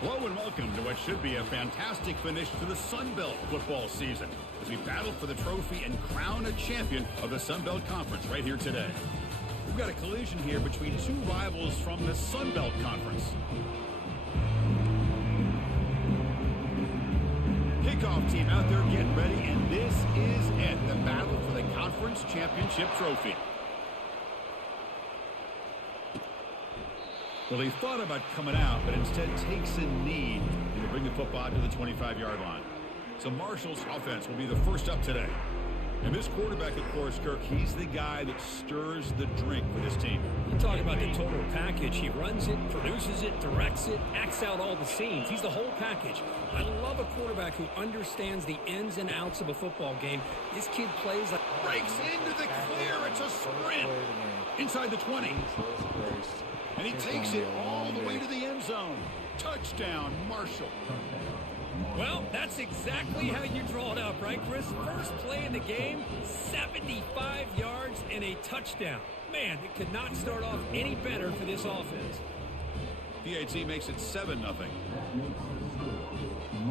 Hello and welcome to what should be a fantastic finish to the Sun Belt football season as we battle for the trophy and crown a champion of the Sun Belt Conference right here today. We've got a collision here between two rivals from the Sun Belt Conference. Kickoff team out there getting ready, and this is it, the battle for the conference championship trophy. Well, he thought about coming out, but instead takes a knee to bring the football to the 25-yard line. So Marshall's offense will be the first up today. And this quarterback, of course, Kirk, he's the guy that stirs the drink for this team. You talk about the total package. He runs it, produces it, directs it, acts out all the scenes. He's the whole package. I love a quarterback who understands the ins and outs of a football game. This kid plays like... Breaks into the clear. It's a sprint. Inside the 20. And he takes it all the way to the end zone. Touchdown, Marshall. Well, that's exactly how you draw it up, right, Chris? First play in the game, 75 yards and a touchdown. Man, it could not start off any better for this offense. PAT makes it 7-0.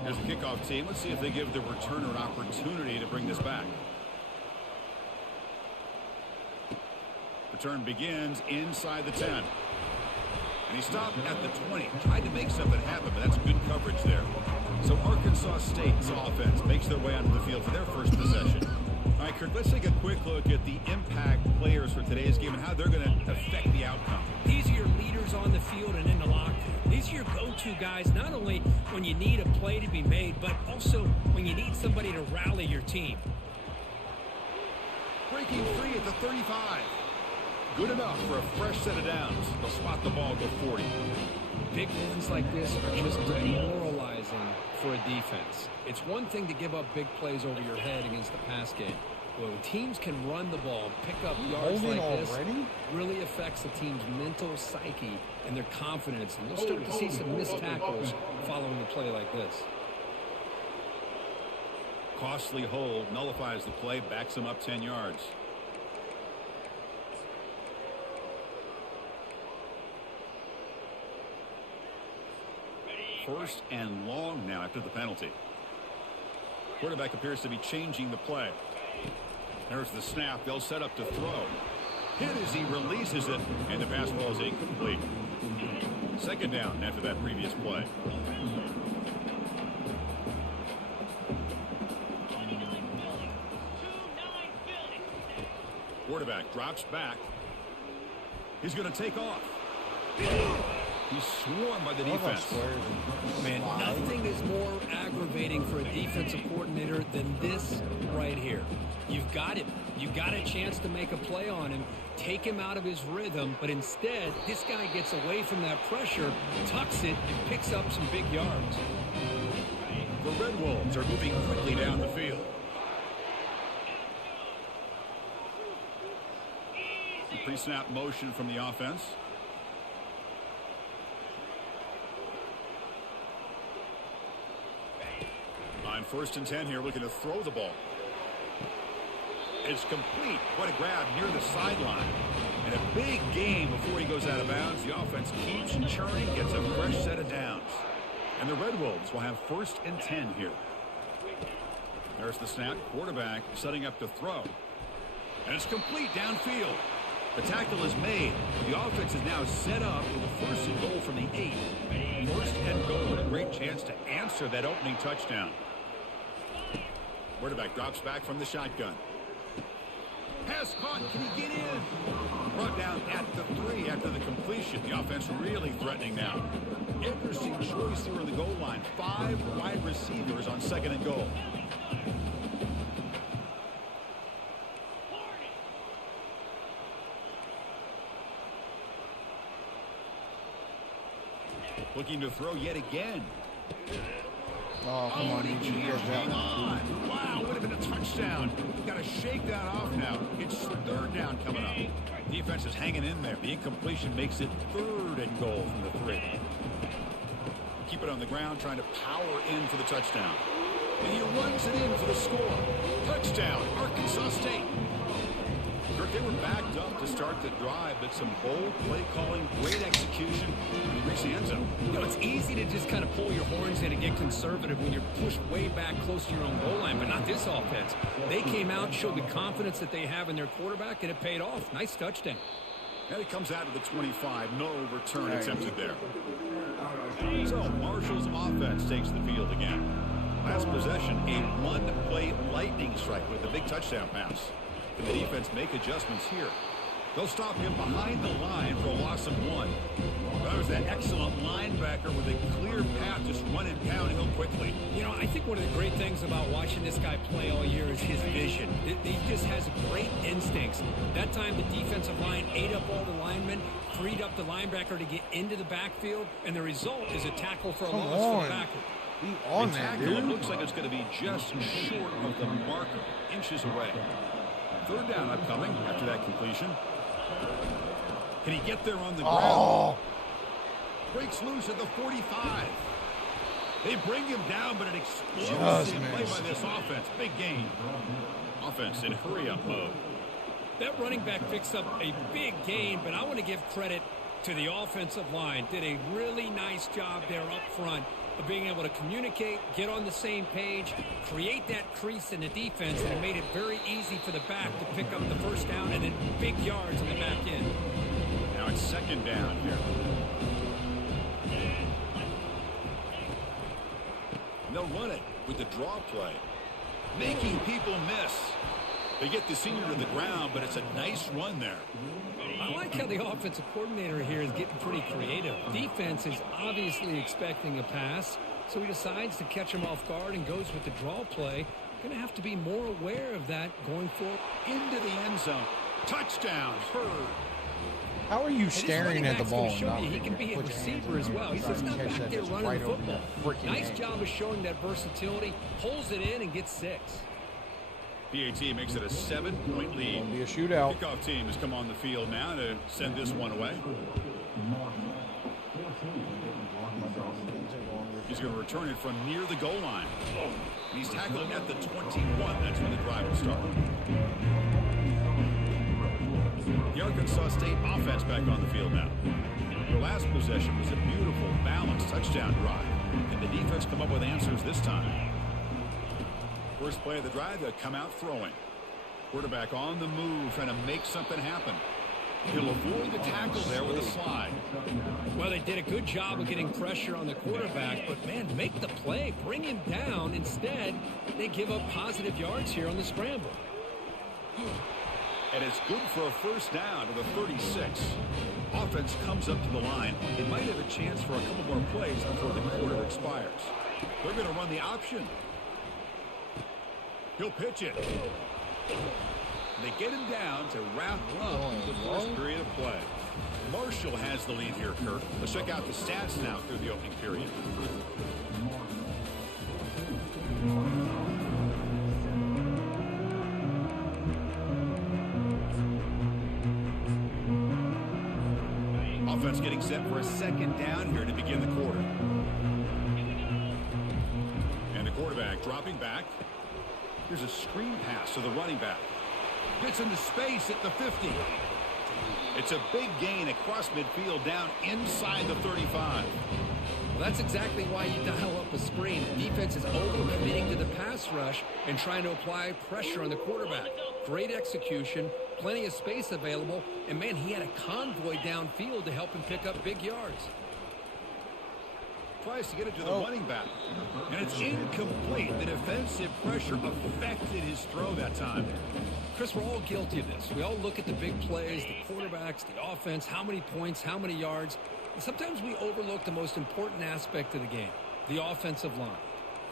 Here's the kickoff team. Let's see if they give the returner an opportunity to bring this back. Return begins inside the 10. And he stopped at the 20. Tried to make something happen, but that's good coverage there. So Arkansas State's offense makes their way onto the field for their first possession. All right, Kirk, let's take a quick look at the impact players for today's game and how they're going to affect the outcome. These are your leaders on the field and in the locker room. These are your go-to guys, not only when you need a play to be made, but also when you need somebody to rally your team. Breaking free at the 35. Good enough for a fresh set of downs. They'll spot the ball, go 40. Big wins like this are just demoralizing for a defense. It's one thing to give up big plays over your head against the pass game. But when teams can run the ball, pick up yards like this, really affects the team's mental psyche and their confidence. And you'll start to see some missed tackles following a play like this. Costly hold, nullifies the play, backs him up 10 yards. First and long now after the penalty. Quarterback appears to be changing the play. There's the snap. They'll set up to throw. Hit as he releases it, and the pass ball is incomplete. Second down after that previous play. Quarterback drops back. He's going to take off. He's swarmed by the defense. Man, nothing is more aggravating for a defensive coordinator than this right here. You've got him. You've got a chance to make a play on him, take him out of his rhythm, but instead, this guy gets away from that pressure, tucks it, and picks up some big yards. The Red Wolves are moving quickly down the field. Pre-snap motion from the offense. On 1st and 10 here, looking to throw the ball. It's complete. What a grab near the sideline. And a big gain before he goes out of bounds. The offense keeps churning, gets a fresh set of downs. And the Red Wolves will have 1st and 10 here. There's the snap. Quarterback setting up to throw. And it's complete downfield. The tackle is made. The offense is now set up with a 1st and goal from the 8. 1st and goal. A great chance to answer that opening touchdown. Quarterback drops back from the shotgun. Pass caught. Can he get in? Brought down at the 3 after the completion. The offense really threatening now. Interesting choice here on the goal line. 5 wide receivers on 2nd and goal. Looking to throw yet again. Oh, come on, hang on. Wow, would have been a touchdown. Got to shake that off now. It's 3rd down coming up. Defense is hanging in there. The incompletion makes it 3rd and goal from the 3. Keep it on the ground, trying to power in for the touchdown. And he runs it in for the score. Touchdown, Arkansas State. Kirk, they were backed up to start the drive, but some bold play calling, great execution, and they reached the end zone. You know, it's easy to just kind of pull your horns in and get conservative when you're pushed way back close to your own goal line, but not this offense. They came out, showed the confidence that they have in their quarterback, and it paid off. Nice touchdown. And it comes out of the 25. No return attempted there. So Marshall's offense takes the field again. Last possession, a one-play lightning strike with a big touchdown pass. Can the defense make adjustments here? They'll stop him behind the line for a loss of 1. That was that excellent linebacker with a clear path, just running downhill quickly. You know, I think one of the great things about watching this guy play all year is his vision. He just has great instincts. That time, the defensive line ate up all the linemen, freed up the linebacker to get into the backfield, and the result is a tackle for a loss for the backer. Be on that, tackle, dude. it looks like it's going to be just short of the marker, inches away. Third down upcoming after that completion. Can he get there on the ground? Breaks loose at the 45. They bring him down, but an explosive play by this offense. Big gain. Offense in hurry-up mode. That running back picks up a big gain, but I want to give credit to the offensive line. Did a really nice job there up front of being able to communicate, get on the same page, create that crease in the defense, and it made it very easy for the back to pick up the first down and then big yards in the back end. Now it's second down here. And they'll run it with the draw play, making people miss. They get the senior to the ground, but it's a nice run there. I like how the offensive coordinator here is getting pretty creative. Defense is obviously expecting a pass, so he decides to catch him off guard and goes with the draw play. Going to have to be more aware of that going forward. Into the end zone. Touchdown, Hurd. How are you staring at the ball? He can be a receiver as well. He's just not back there running the football. Nice job of showing that versatility. Pulls it in and gets 6. PAT makes it a 7-point lead. It'll be a shootout. Kickoff team has come on the field now to send this one away. He's going to return it from near the goal line. And he's tackling at the 21. That's when the drive will start. The Arkansas State offense back on the field now. Their last possession was a beautiful, balanced touchdown drive. Can the defense come up with answers this time? First play of the drive, they'll come out throwing. Quarterback on the move, trying to make something happen. He'll avoid the tackle there with a slide. Well, they did a good job of getting pressure on the quarterback, but, man, make the play. Bring him down. Instead, they give up positive yards here on the scramble. And it's good for a first down to the 36. Offense comes up to the line. They might have a chance for a couple more plays before the quarter expires. They're going to run the option. He'll pitch it. They get him down to wrap up the first period of play. Marshall has the lead here, Kirk. Let's check out the stats now through the opening period. Offense getting set for a second down here to begin the quarter. And the quarterback dropping back. Here's a screen pass to the running back. Gets into space at the 50. It's a big gain across midfield down inside the 35. Well, that's exactly why you dial up a screen. The defense is over-committing to the pass rush and trying to apply pressure on the quarterback. Great execution, plenty of space available, and, man, he had a convoy downfield to help him pick up big yards. Tries to get it to the running back. And it's incomplete. The defensive pressure affected his throw that time. Chris, we're all guilty of this. We all look at the big plays, the quarterbacks, the offense, how many points, how many yards. And sometimes we overlook the most important aspect of the game, the offensive line.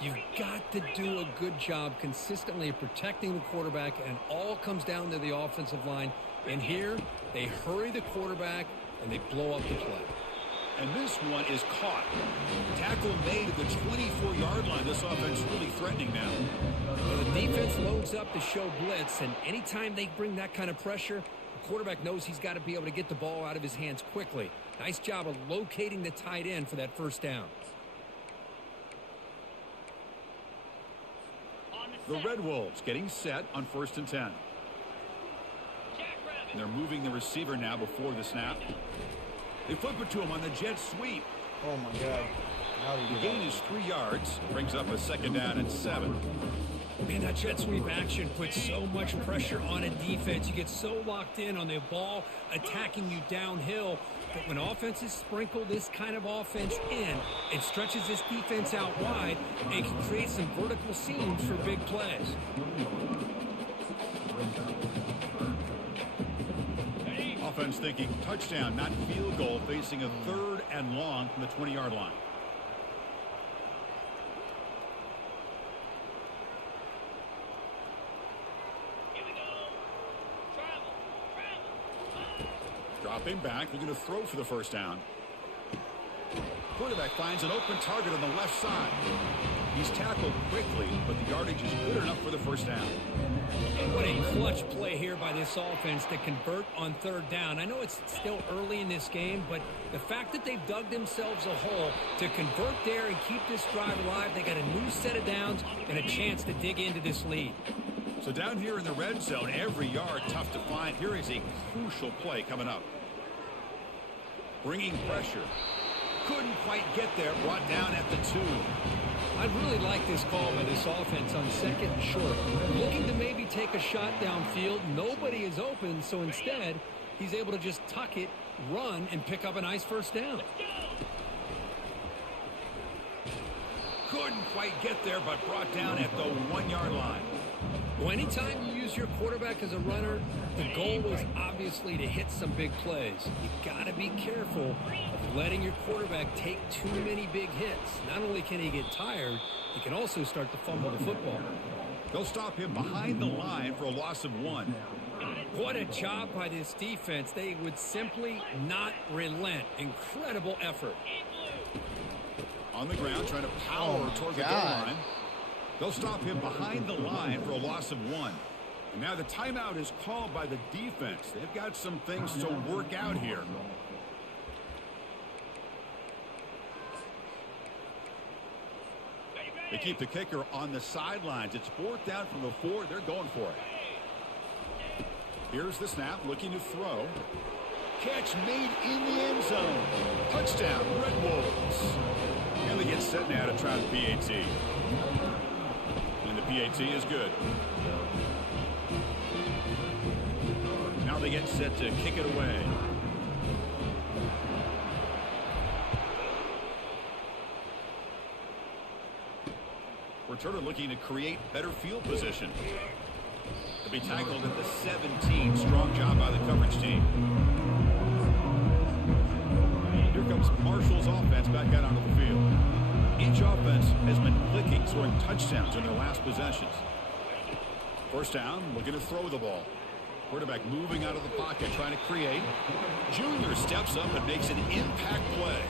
You've got to do a good job consistently of protecting the quarterback, and it all comes down to the offensive line. And here, they hurry the quarterback, and they blow up the play. And this one is caught. Tackle made at the 24-yard line. This offense really threatening now. Well, the defense loads up to show blitz, and anytime they bring that kind of pressure, the quarterback knows he's got to be able to get the ball out of his hands quickly. Nice job of locating the tight end for that first down. The Red Wolves getting set on 1st and 10. And they're moving the receiver now before the snap. They flip it to him on the jet sweep. Oh, my God. How did The he gain is 3 yards. Brings up a 2nd down and 7. Man, that jet sweep action puts so much pressure on a defense. You get so locked in on the ball attacking you downhill. But when offenses sprinkle this kind of offense in, it stretches this defense out wide and can create some vertical seams for big plays. Offense thinking touchdown, not field goal, facing a 3rd and long from the 20-yard line. Dropping back, looking to throw for the 1st down. Quarterback finds an open target on the left side. He's tackled quickly, but the yardage is good enough for the 1st down. What a clutch play here by this offense to convert on 3rd down. I know it's still early in this game, but the fact that they've dug themselves a hole to convert there and keep this drive alive, they got a new set of downs and a chance to dig into this lead. So down here in the red zone, every yard tough to find. Here is a crucial play coming up. Bringing pressure. Couldn't quite get there. Brought down at the 2. I really like this call by this offense on 2nd and short. Looking to maybe take a shot downfield. Nobody is open, so instead, he's able to just tuck it, run, and pick up a nice 1st down. Couldn't quite get there, but brought down at the 1-yard line. Well, anytime you use your quarterback as a runner, the goal is obviously to hit some big plays. You got to be careful of letting your quarterback take too many big hits. Not only can he get tired, he can also start to fumble the football. They'll stop him behind the line for a loss of 1. What a job by this defense. They would simply not relent. Incredible effort. On the ground, trying to power toward the goal line. They'll stop him behind the line for a loss of 1. And now the timeout is called by the defense. They've got some things to work out here. They keep the kicker on the sidelines. It's 4th down from the 4. They're going for it. Here's the snap, looking to throw. Catch made in the end zone. Touchdown, Red Wolves. And they get set now to try the PAT. And the PAT is good. Now they get set to kick it away. Returner looking to create better field position. To be tackled at the 17. Strong job by the coverage team. Here comes Marshall's offense back out onto the field. Each offense has been clicking, scoring touchdowns in their last possessions. 1st down, looking to throw the ball. Quarterback moving out of the pocket, trying to create. Junior steps up and makes an impact play.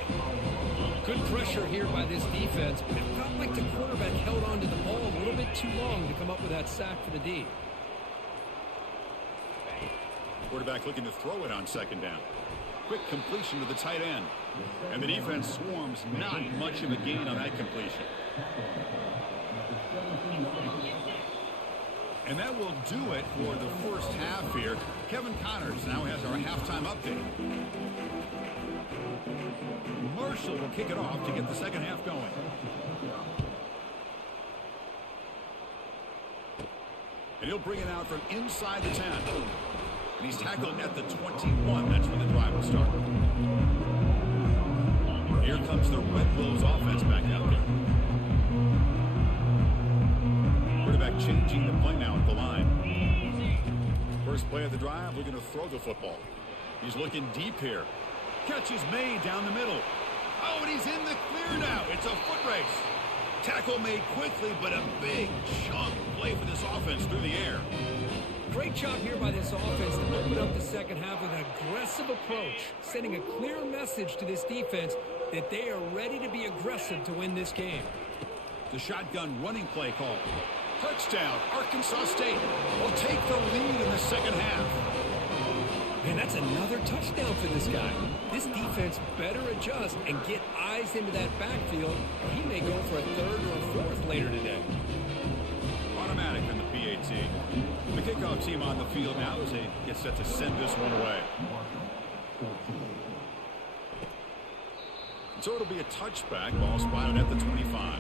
Good pressure here by this defense, but it felt like the quarterback held on to the ball a little bit too long to come up with that sack for the D. Quarterback looking to throw it on 2nd down. Quick completion to the tight end. And the defense swarms, not much of a gain on that completion. And that will do it for the 1st half here. Kevin Connors now has our halftime update. Marshall will kick it off to get the 2nd half going. And he'll bring it out from inside the 10. And he's tackled at the 21. That's when the drive will start. Here comes the Red Wolves offense back out there. Quarterback changing the play now at the line. First play of the drive, looking to throw the football. He's looking deep here. Catch is made down the middle. Oh, and he's in the clear now. It's a foot race. Tackle made quickly, but a big chunk play for this offense through the air. Great job here by this offense to open up the 2nd half with an aggressive approach, sending a clear message to this defense that they are ready to be aggressive to win this game. The shotgun running play call. Touchdown, Arkansas State will take the lead in the 2nd half. Man, that's another touchdown for this guy. This defense better adjust and get eyes into that backfield. He may go for a 3rd or a 4th later today. Automatic in the PAT. kickoff team on the field now as they get set to send this one away. So it'll be a touchback. Ball spotted at the 25.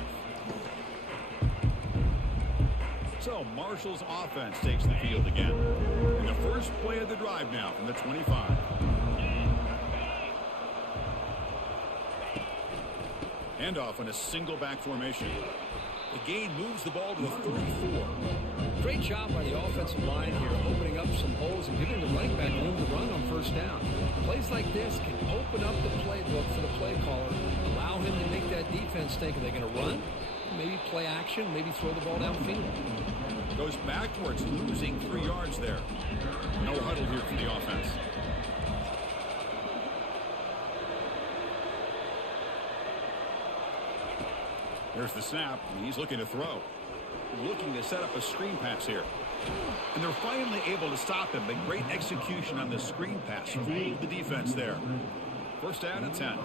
So Marshall's offense takes the field again. And the first play of the drive now from the 25. Handoff on a single back formation. The gain moves the ball to the 34. Great job by the offensive line here, opening up some holes and giving the running back room to run on first down. Plays like this can open up the playbook for the play caller, allow him to make that defense think, are they going to run? Maybe play action, maybe throw the ball downfield. Goes backwards, losing 3 yards there. No huddle here for the offense. There's the snap. He's looking to throw. Looking to set up a screen pass here. And they're finally able to stop him. But great execution on the screen pass. Fooled the defense there. First down and 10.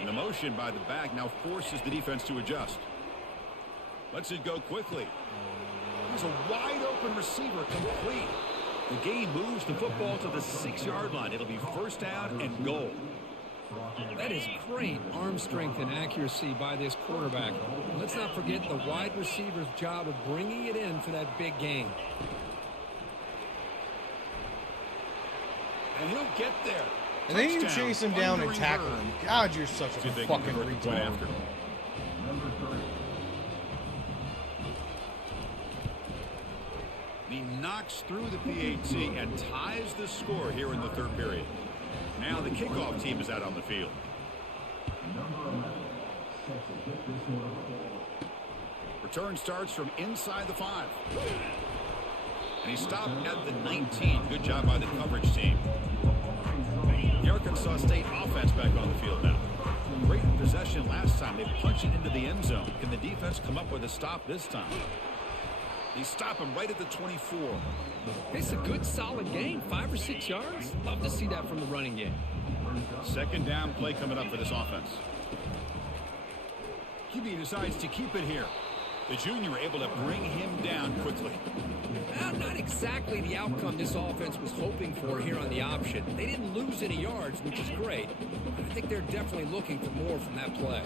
And the motion by the back now forces the defense to adjust. Lets it go quickly. There's a wide open receiver complete. The gain moves the football to the 6-yard line. It'll be first down and goal. That is great arm strength and accuracy by this quarterback. Let's not forget the wide receiver's job of bringing it in for that big gain. And he'll get there. And then you chase him down and tackle him. God, you're such a fucking retard. He knocks through the PAT and ties the score here in the third period. Now the kickoff team is out on the field. Return starts from inside the 5. And he stopped at the 19. Good job by the coverage team. The Arkansas State offense back on the field now. Great possession last time. They punched it into the end zone. Can the defense come up with a stop this time? They stop him right at the 24. It's a good, solid game. 5 or 6 yards. Love to see that from the running game. Second down play coming up for this offense. QB decides to keep it here. The junior able to bring him down quickly. Not exactly the outcome this offense was hoping for here on the option. They didn't lose any yards, which is great. But I think they're definitely looking for more from that play.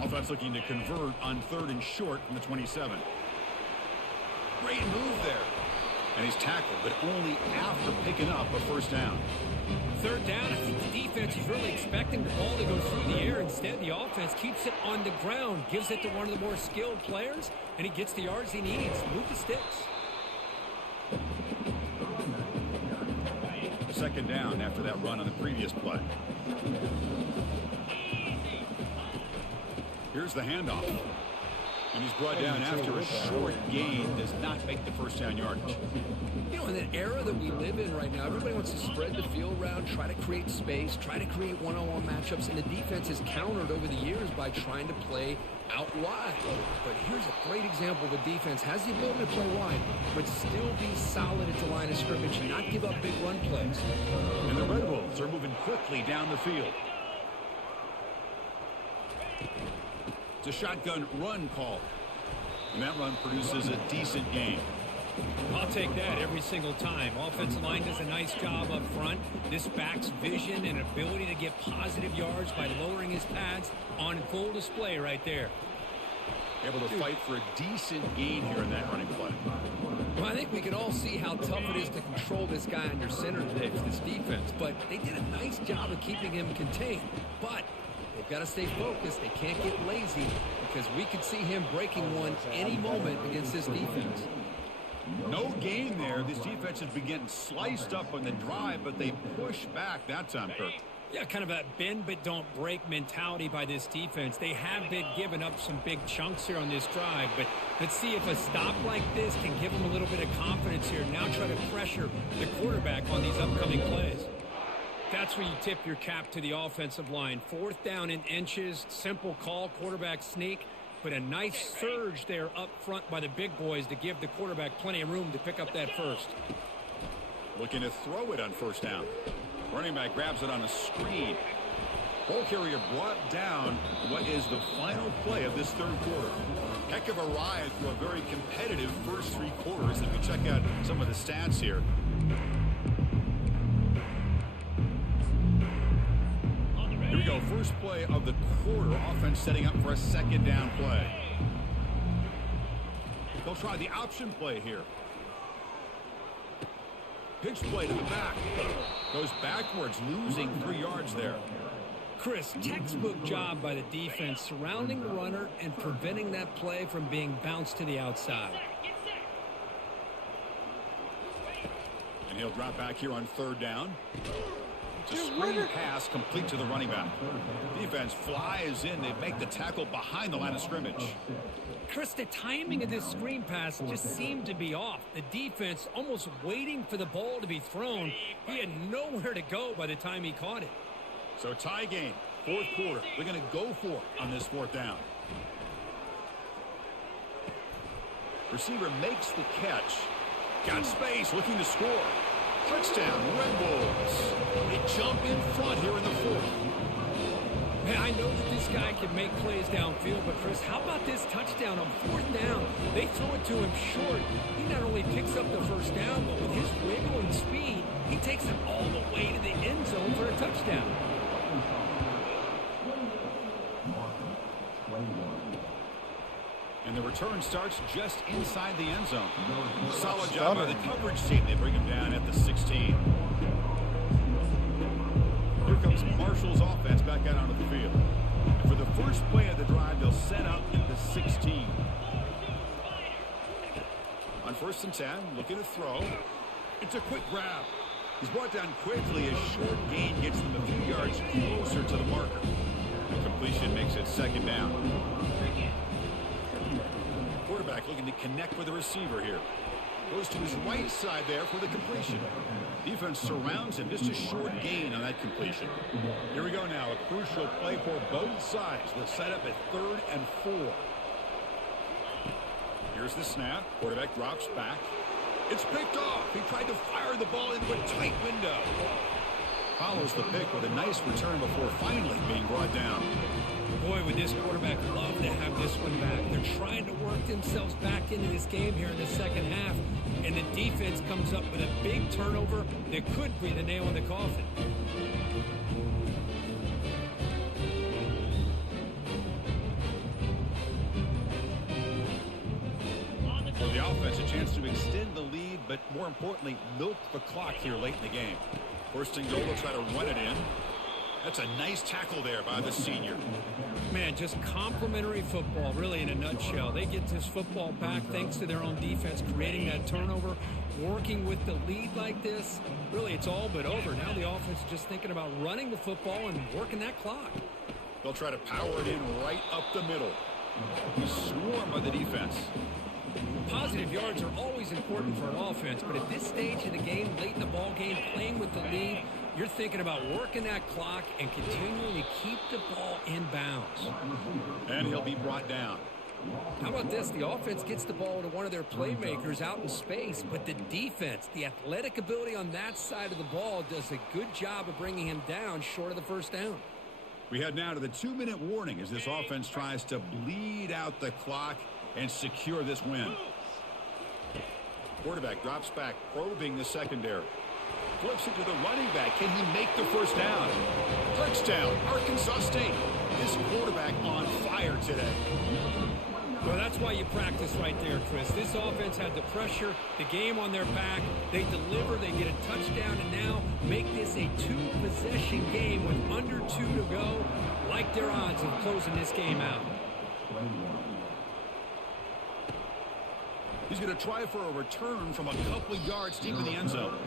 Offense looking to convert on 3rd and short from the 27. Great move there. And he's tackled, but only after picking up a first down. 3rd down, I think the defense is really expecting the ball to go through the air. Instead, the offense keeps it on the ground, gives it to one of the more skilled players, and he gets the yards he needs. Move the sticks. Second down after that run on the previous play. Here's the handoff. And he's brought down after a short gain. Does not make the first down yardage. You know, in the era that we live in right now, everybody wants to spread the field around, try to create space, try to create one-on-one matchups, and the defense has countered over the years by trying to play out wide. But here's a great example. The defense has the ability to play wide, but still be solid at the line of scrimmage and not give up big run plays. And the Red Wolves are moving quickly down the field. It's a shotgun run call. And that run produces a decent gain. I'll take that every single time. Offensive line does a nice job up front. This back's vision and ability to get positive yards by lowering his pads on full display right there. Able to fight for a decent gain here in that running play. Well, I think we can all see how tough it is to control this guy under center today for this defense. But they did a nice job of keeping him contained. But they've got to stay focused. They can't get lazy because we could see him breaking one any moment against this defense. No gain there. This defense has been getting sliced up on the drive, but they push back that time, Kirk. Yeah, kind of a bend but don't break mentality by this defense. They have been giving up some big chunks here on this drive, but let's see if a stop like this can give them a little bit of confidence here. Now try to pressure the quarterback on these upcoming plays. That's where you tip your cap to the offensive line. 4th down in inches, simple call, quarterback sneak, but a nice surge there up front by the big boys to give the quarterback plenty of room to pick up that first. Looking to throw it on first down. Running back grabs it on a screen. Ball carrier brought down what is the final play of this third quarter. Heck of a ride through a very competitive first three quarters. If we check out some of the stats here. Here we go. First play of the quarter. Offense setting up for a second down play. They'll try the option play here. Pitch play to the back. Goes backwards, losing 3 yards there. Chris, textbook job by the defense surrounding the runner and preventing that play from being bounced to the outside. And he'll drop back here on third down. It's a screen pass complete to the running back. Defense flies in. They make the tackle behind the line of scrimmage. Chris, the timing of this screen pass just seemed to be off. The defense almost waiting for the ball to be thrown. He had nowhere to go by the time he caught it. So tie game, fourth quarter. They're going to go for it on this fourth down. Receiver makes the catch. Got space, looking to score. Touchdown, Red Bulls. They jump in front here in the fourth. Man, I know that this guy can make plays downfield, but Chris, how about this touchdown on fourth down? They throw it to him short. He not only picks up the first down, but with his wiggle and speed, he takes it all the way to the end zone for a touchdown. And the return starts just inside the end zone. Solid job by the coverage team. They bring him down at the 16. Here comes Marshall's offense back out onto the field. And for the first play of the drive, they'll set up at the 16. On 1st and 10, looking to throw. It's a quick grab. He's brought down quickly. A short gain gets them a few yards closer to the marker. The completion makes it second down. Quarterback looking to connect with the receiver here. Goes to his right side there for the completion. Defense surrounds him. Just a short gain on that completion. Here we go now. A crucial play for both sides. They'll set up at 3rd and 4. Here's the snap. Quarterback drops back. It's picked off. He tried to fire the ball into a tight window. Follows the pick with a nice return before finally being brought down. Boy, would this quarterback love to have this one back. They're trying to work themselves back into this game here in the second half, and the defense comes up with a big turnover that could be the nail in the coffin. For the offense, a chance to extend the lead, but more importantly, milk the clock here late in the game. First and goal, they'll try to run it in. That's a nice tackle there by the senior. Man, just complimentary football, really, in a nutshell. They get this football back thanks to their own defense, creating that turnover, working with the lead like this. Really, it's all but over. Now the offense is just thinking about running the football and working that clock. They'll try to power it in right up the middle. He's swarmed by the defense. Positive yards are always important for an offense, but at this stage of the game, late in the ball game, playing with the lead, you're thinking about working that clock and continuing to keep the ball in bounds. And he'll be brought down. How about this? The offense gets the ball to one of their playmakers out in space, but the defense, the athletic ability on that side of the ball, does a good job of bringing him down short of the first down. We head now to the 2-minute warning as this offense tries to bleed out the clock and secure this win. Quarterback drops back, probing the secondary. Flips it to the running back. Can he make the first down? Touchdown, Arkansas State. This quarterback on fire today. Well, that's why you practice right there, Chris. This offense had the pressure, the game on their back. They deliver, they get a touchdown, and now make this a 2-possession game with under 2 to go. Like their odds of closing this game out. He's going to try for a return from a couple of yards deep in the end zone.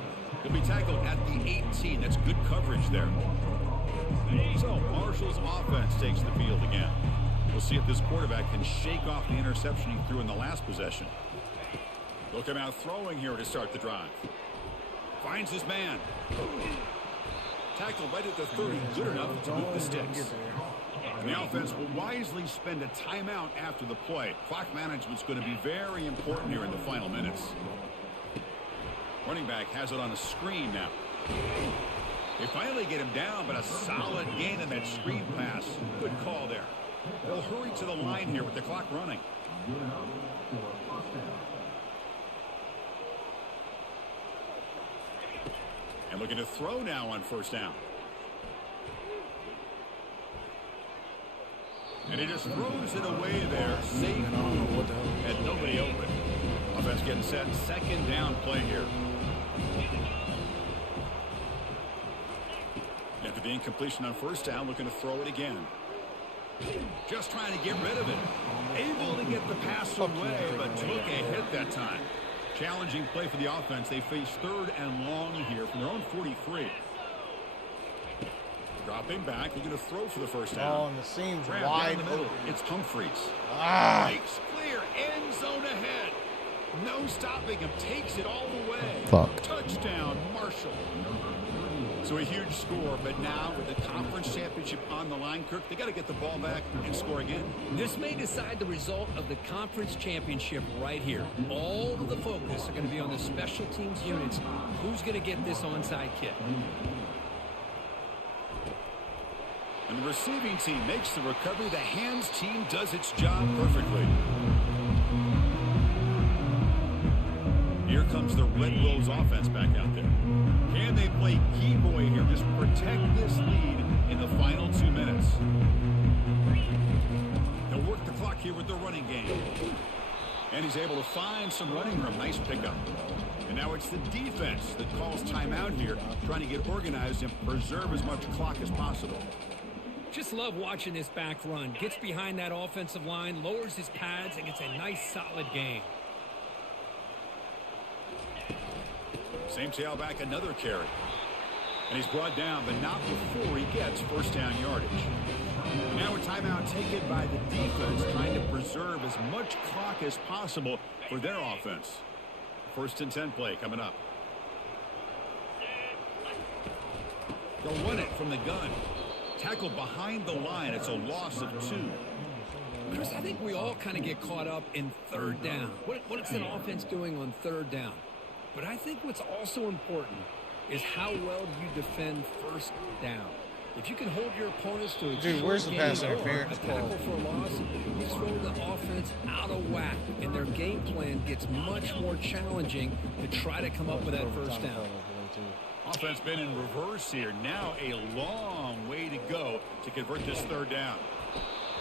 He'll be tackled at the 18. That's good coverage there. So Marshall's offense takes the field again. We'll see if this quarterback can shake off the interception he threw in the last possession. They'll come out throwing here to start the drive. Finds his man. Tackled right at the 30. Good enough to move the sticks. And the offense will wisely spend a timeout after the play. Clock management's going to be very important here in the final minutes. Running back has it on a screen now. They finally get him down, but a solid gain in that screen pass. Good call there. They'll hurry to the line here with the clock running. And looking to throw now on first down. And he just throws it away there. Safe move. And nobody open. Offense getting set. Second down play here. After the incompletion on first down, looking to throw it again. Just trying to get rid of it. Able to get the pass away, but took a hit that time. Challenging play for the offense. They face third and long here from their own 43. Dropping back, looking to throw for the first down. Oh, and the seam's Grab wide down the middle. open. It's Humphreys. Breaks clear, end zone ahead. No stopping him, takes it all the way. Fuck. Touchdown, Marshall. So a huge score, but now with the conference championship on the line, Kirk, they got to get the ball back and score again. This may decide the result of the conference championship right here. All of the focus are going to be on the special teams units. Who's going to get this onside kick? And the receiving team makes the recovery. The hands team does its job perfectly. Here comes the Red Wolves offense back out there. Can they play key boy here? Just protect this lead in the final 2 minutes. They'll work the clock here with the running game. And he's able to find some running room. Nice pickup. And now it's the defense that calls timeout here, trying to get organized and preserve as much clock as possible. Just love watching this back run. Gets behind that offensive line, lowers his pads, and gets a nice solid gain. Same tailback, another carry. And he's brought down, but not before he gets first down yardage. Now a timeout taken by the defense, trying to preserve as much clock as possible for their offense. First and 10 play coming up. They'll run it from the gun. Tackled behind the line. It's a loss of 2. Chris, I think we all kind of get caught up in third down. What is an offense doing on third down? But I think what's also important is how well you defend first down. If you can hold your opponents to a Dude, where's the pass interference a tackle for a loss, you throw the offense out of whack, and their game plan gets much more challenging to try to come up with that first down. Offense been in reverse here. Now a long way to go to convert this third down.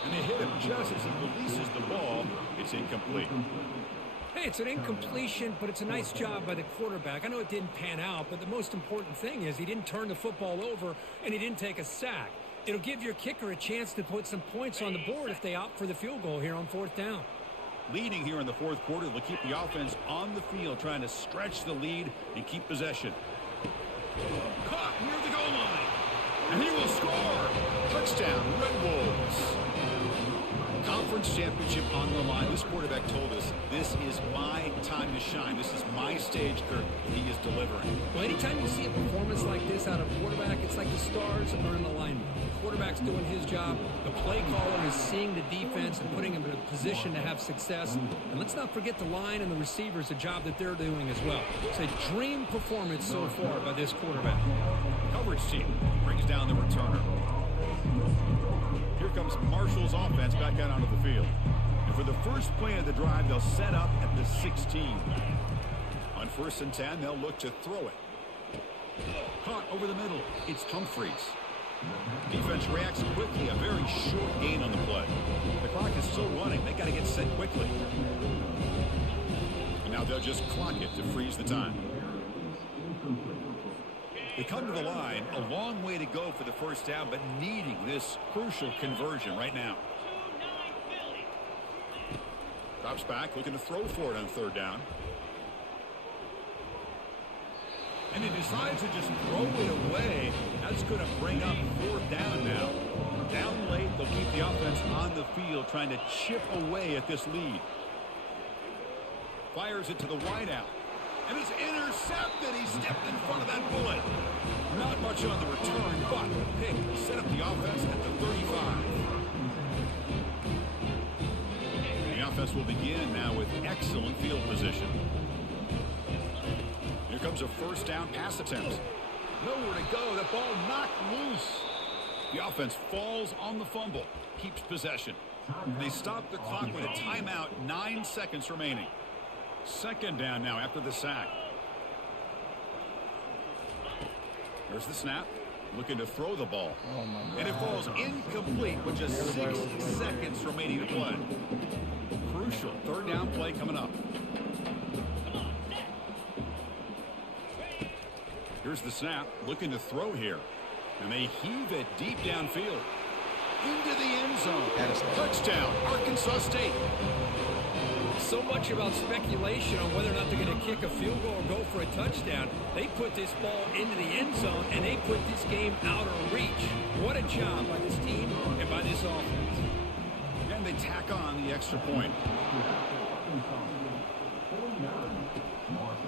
And they hit him just as he releases the ball. It's incomplete. Hey, it's an incompletion, but it's a nice job by the quarterback. I know it didn't pan out, but the most important thing is he didn't turn the football over and he didn't take a sack. It'll give your kicker a chance to put some points on the board if they opt for the field goal here on fourth down. Leading here in the fourth quarter, they'll keep the offense on the field, trying to stretch the lead and keep possession. Caught near the goal line. And he will score. Touchdown, Red Wolves. Conference championship on the line. This quarterback told us, this is my time to shine. This is my stage, Kirk. He is delivering. Well, anytime you see a performance like this out of a quarterback, it's like the stars are in alignment. The quarterback's doing his job. The play caller is seeing the defense and putting him in a position to have success. And let's not forget the line and the receivers, the job that they're doing as well. It's a dream performance so far by this quarterback. Coverage team brings down the returner. Here comes Marshall's offense back out onto the field. And for the first play of the drive, they'll set up at the 16. On first and 10, they'll look to throw it. Caught over the middle. It's Humphreys. Defense reacts quickly. A very short gain on the play. The clock is still running. They got to get set quickly. And now they'll just clock it to freeze the time. They come to the line, a long way to go for the first down, but needing this crucial conversion right now. Drops back, looking to throw for it on third down. And he decides to just throw it away. That's going to bring up fourth down now. Down late, they'll keep the offense on the field, trying to chip away at this lead. Fires it to the wideout. And it's intercepted. He stepped in front of that bullet. Not much on the return, but the pick set up the offense at the 35. The offense will begin now with excellent field position. Here comes a first down pass attempt. Nowhere to go. The ball knocked loose. The offense falls on the fumble. Keeps possession. They stop the clock with a timeout. 9 seconds remaining. Second down now after the sack. There's the snap. Looking to throw the ball. Oh my God. And it falls incomplete with just 6 seconds remaining to play. Crucial third down play coming up. Here's the snap. Looking to throw here. And they heave it deep downfield. Into the end zone. Touchdown, Arkansas State. So much about speculation on whether or not they're going to kick a field goal or go for a touchdown. They put this ball into the end zone, and they put this game out of reach. What a job by this team and by this offense. And they tack on the extra point.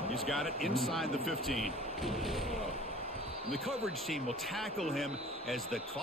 He's got it inside the 15. And the coverage team will tackle him as the clock